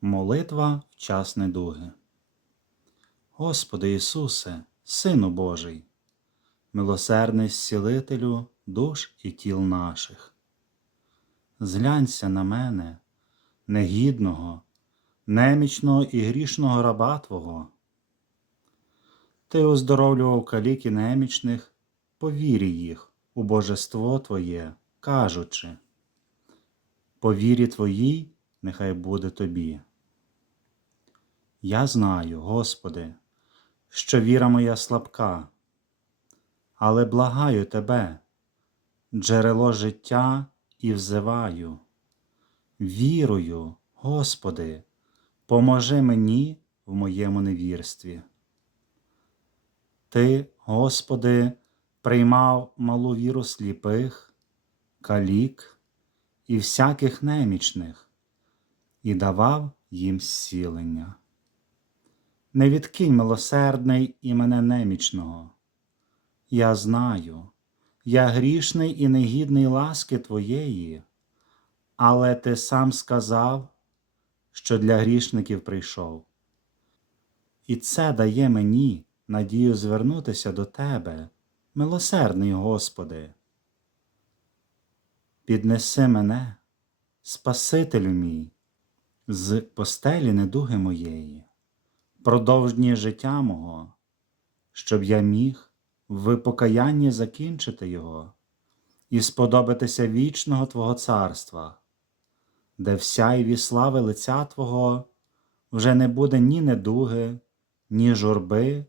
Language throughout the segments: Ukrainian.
Молитва в час недуги. Господи Ісусе, Сину Божий, милосердний зцілителю душ і тіл наших. Зглянься на мене, негідного, немічного і грішного раба Твого. Ти оздоровлював каліки немічних по вірі їх у божество Твоє, кажучи, по вірі Твоїй нехай буде тобі. Я знаю, Господи, що віра моя слабка, але благаю Тебе, джерело життя і взиваю. Вірую, Господи, поможи мені в моєму невірстві. Ти, Господи, приймав малу віру сліпих, калік і всяких немічних і давав їм зцілення. Не відкинь милосердний і мене немічного. Я знаю, я грішний і негідний ласки Твоєї, але Ти сам сказав, що для грішників прийшов. І це дає мені надію звернутися до Тебе, милосердний Господи. Піднеси мене, Спасителю мій, з постелі недуги моєї, продовж життя мого, щоб я міг в покаянні закінчити його і сподобатися вічного Твого царства, де всяєві слави лиця Твого вже не буде ні недуги, ні журби,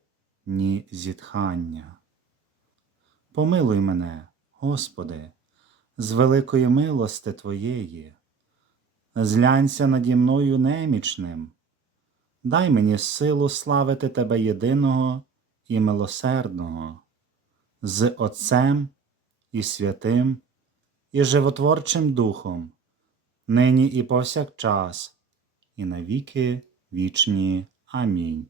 ні зітхання. Помилуй мене, Господи, з великої милости Твоєї, зглянься наді мною немічним, дай мені силу славити Тебе єдиного і милосердного, з Отцем і Святим, і животворчим Духом, нині і повсякчас, і навіки вічні. Амінь.